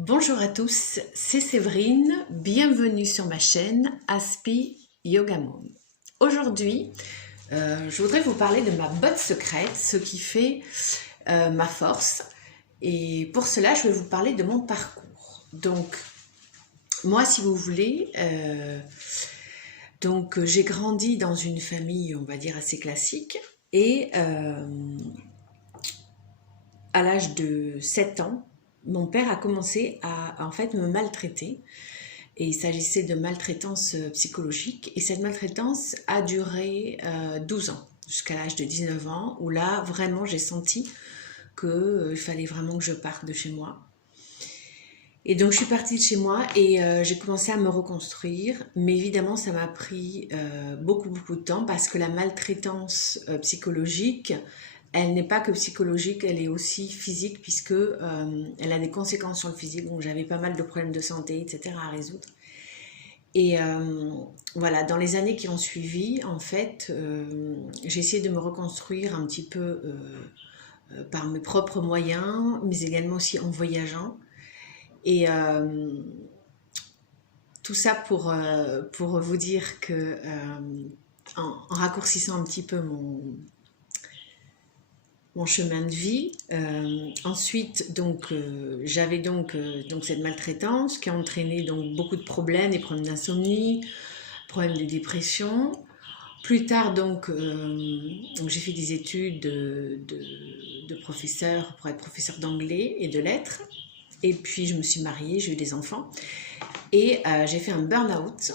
Bonjour à tous, c'est Séverine, bienvenue sur ma chaîne Aspi Yoga Mom. Aujourd'hui, je voudrais vous parler de ma botte secrète, ce qui fait ma force. Et pour cela, je vais vous parler de mon parcours. Donc, moi, si vous voulez, j'ai grandi dans une famille, on va dire, assez classique. Et à l'âge de 7 ans, mon père a commencé à en fait me maltraiter. Et il s'agissait de maltraitance psychologique. Et cette maltraitance a duré 12 ans, jusqu'à l'âge de 19 ans, où là, vraiment, j'ai senti qu'il fallait vraiment que je parte de chez moi. Et donc, je suis partie de chez moi et j'ai commencé à me reconstruire. Mais évidemment, ça m'a pris beaucoup de temps parce que la maltraitance psychologique, elle n'est pas que psychologique, elle est aussi physique puisque elle a des conséquences sur le physique. Donc j'avais pas mal de problèmes de santé, etc. à résoudre. Et voilà, dans les années qui ont suivi, en fait, j'ai essayé de me reconstruire un petit peu par mes propres moyens, mais également aussi en voyageant. Et tout ça pour vous dire que, en raccourcissant un petit peu mon chemin de vie. Ensuite, j'avais donc cette maltraitance qui a entraîné donc beaucoup de problèmes, des problèmes d'insomnie, problèmes de dépression. Plus tard, j'ai fait des études de professeur pour être professeur d'anglais et de lettres. Et puis, je me suis mariée, j'ai eu des enfants. Et j'ai fait un burn-out.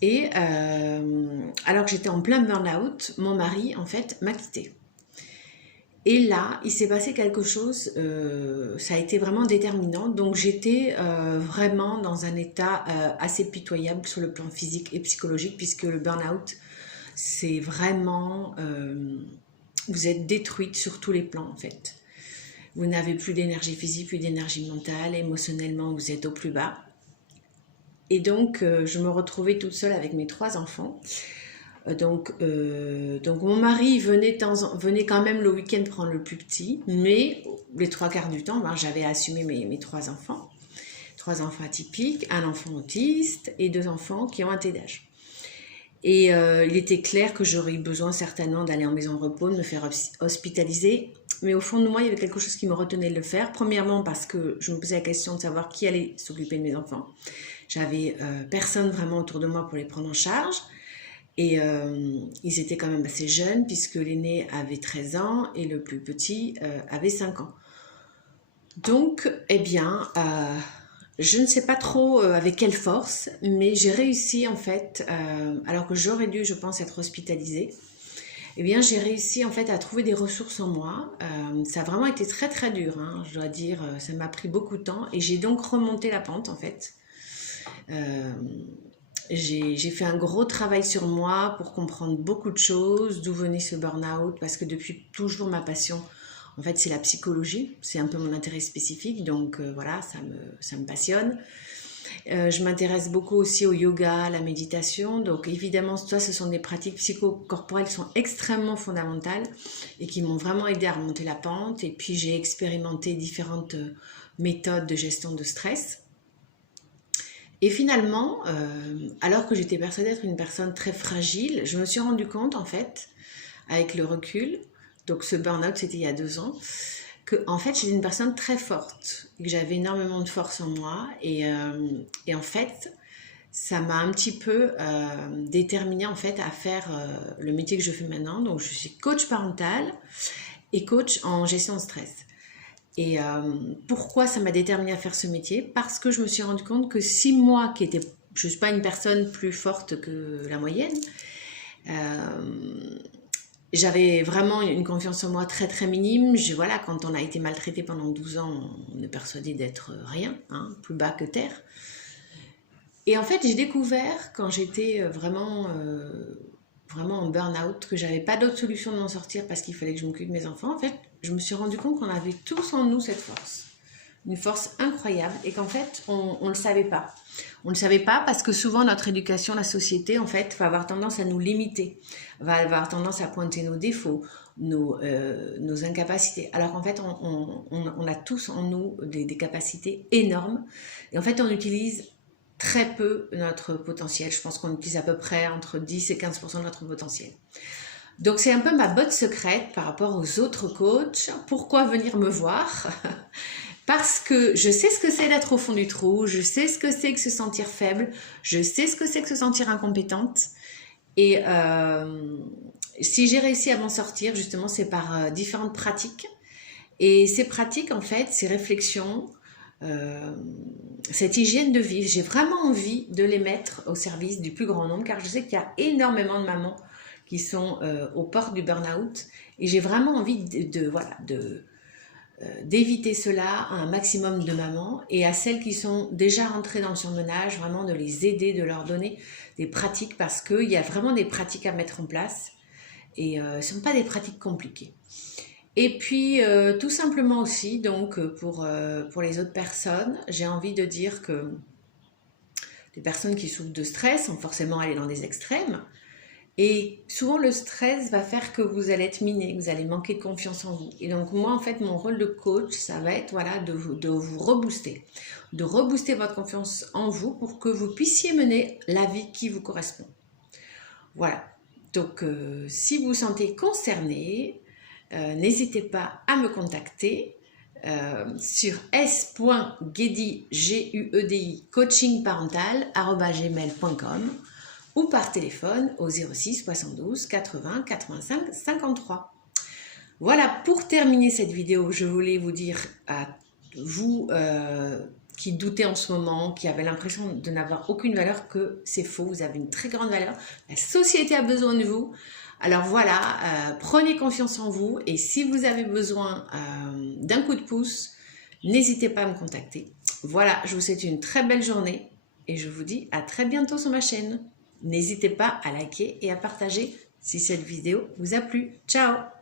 Et alors que j'étais en plein burn-out, mon mari, en fait, m'a quittée. Et là, il s'est passé quelque chose, ça a été vraiment déterminant. Donc j'étais vraiment dans un état assez pitoyable sur le plan physique et psychologique, puisque le burn-out, c'est vraiment... vous êtes détruite sur tous les plans en fait. Vous n'avez plus d'énergie physique, plus d'énergie mentale, émotionnellement vous êtes au plus bas. Et donc je me retrouvais toute seule avec mes 3 enfants. Donc mon mari venait quand même le week-end prendre le plus petit, mais les 3/4 du temps, j'avais assumé mes 3 enfants. 3 enfants atypiques, un enfant autiste et 2 enfants qui ont un TDAH. Et il était clair que j'aurais eu besoin certainement d'aller en maison de repos, de me faire hospitaliser. Mais au fond de moi, il y avait quelque chose qui me retenait de le faire. Premièrement, parce que je me posais la question de savoir qui allait s'occuper de mes enfants. J'avais personne vraiment autour de moi pour les prendre en charge. Et ils étaient quand même assez jeunes puisque l'aîné avait 13 ans et le plus petit avait 5 ans. Donc, eh bien, je ne sais pas trop avec quelle force, mais j'ai réussi en fait, alors que j'aurais dû, je pense, être hospitalisée, eh bien, j'ai réussi en fait à trouver des ressources en moi. Ça a vraiment été très dur, hein, je dois dire, ça m'a pris beaucoup de temps et j'ai donc remonté la pente en fait. J'ai fait un gros travail sur moi pour comprendre beaucoup de choses, d'où venait ce burn-out, parce que depuis toujours ma passion, en fait, c'est la psychologie, c'est un peu mon intérêt spécifique, donc voilà, ça me passionne. Je m'intéresse beaucoup aussi au yoga, à la méditation, donc évidemment, ça, ce sont des pratiques psychocorporelles qui sont extrêmement fondamentales et qui m'ont vraiment aidé à remonter la pente. Et puis, j'ai expérimenté différentes méthodes de gestion de stress. Et finalement, alors que j'étais persuadée d'être une personne très fragile, je me suis rendu compte, en fait, avec le recul, donc ce burn-out, c'était il y a 2 ans, que en fait, j'étais une personne très forte, et que j'avais énormément de force en moi. Et en fait, ça m'a un petit peu déterminée, en fait, à faire le métier que je fais maintenant. Donc, je suis coach parental et coach en gestion de stress. Et pourquoi ça m'a déterminée à faire ce métier? Parce que je me suis rendu compte que si moi, je ne suis pas une personne plus forte que la moyenne, j'avais vraiment une confiance en moi très minime. Voilà, quand on a été maltraité pendant 12 ans, on est persuadé d'être rien, hein, plus bas que terre. Et en fait, j'ai découvert quand j'étais vraiment en burn-out, que j'avais pas d'autre solution de m'en sortir parce qu'il fallait que je m'occupe de mes enfants. En fait, je me suis rendu compte qu'on avait tous en nous cette force, une force incroyable, et qu'en fait, on le savait pas. On ne savait pas parce que souvent notre éducation, la société, en fait, va avoir tendance à nous limiter, va avoir tendance à pointer nos défauts, nos incapacités. Alors en fait, on a tous en nous des capacités énormes et en fait, on utilise très peu notre potentiel. Je pense qu'on utilise à peu près entre 10 et 15% de notre potentiel. Donc c'est un peu ma botte secrète par rapport aux autres coachs. Pourquoi venir me voir? Parce que je sais ce que c'est d'être au fond du trou, je sais ce que c'est que se sentir faible, je sais ce que c'est que se sentir incompétente. Et si j'ai réussi à m'en sortir, justement, c'est par différentes pratiques. Et ces pratiques, en fait, ces réflexions, cette hygiène de vie, j'ai vraiment envie de les mettre au service du plus grand nombre, car je sais qu'il y a énormément de mamans qui sont aux portes du burn-out. Et j'ai vraiment envie d'éviter cela à un maximum de mamans et à celles qui sont déjà rentrées dans le surmenage, vraiment de les aider, de leur donner des pratiques parce qu'il y a vraiment des pratiques à mettre en place et ce ne sont pas des pratiques compliquées. Et puis tout simplement aussi, donc pour les autres personnes, j'ai envie de dire que les personnes qui souffrent de stress sont forcément allées dans des extrêmes. Et souvent, le stress va faire que vous allez être miné, que vous allez manquer de confiance en vous. Et donc, moi, en fait, mon rôle de coach, ça va être voilà, de vous rebooster, de rebooster votre confiance en vous pour que vous puissiez mener la vie qui vous correspond. Voilà. Donc, si vous vous sentez concerné, n'hésitez pas à me contacter sur s.guedi, coachingparental@gmail.com ou par téléphone au 06 72 80 85 53. Voilà, pour terminer cette vidéo, je voulais vous dire à vous qui doutez en ce moment, qui avez l'impression de n'avoir aucune valeur, que c'est faux, vous avez une très grande valeur, la société a besoin de vous. Alors voilà, prenez confiance en vous et si vous avez besoin d'un coup de pouce, n'hésitez pas à me contacter. Voilà, je vous souhaite une très belle journée et je vous dis à très bientôt sur ma chaîne. N'hésitez pas à liker et à partager si cette vidéo vous a plu. Ciao!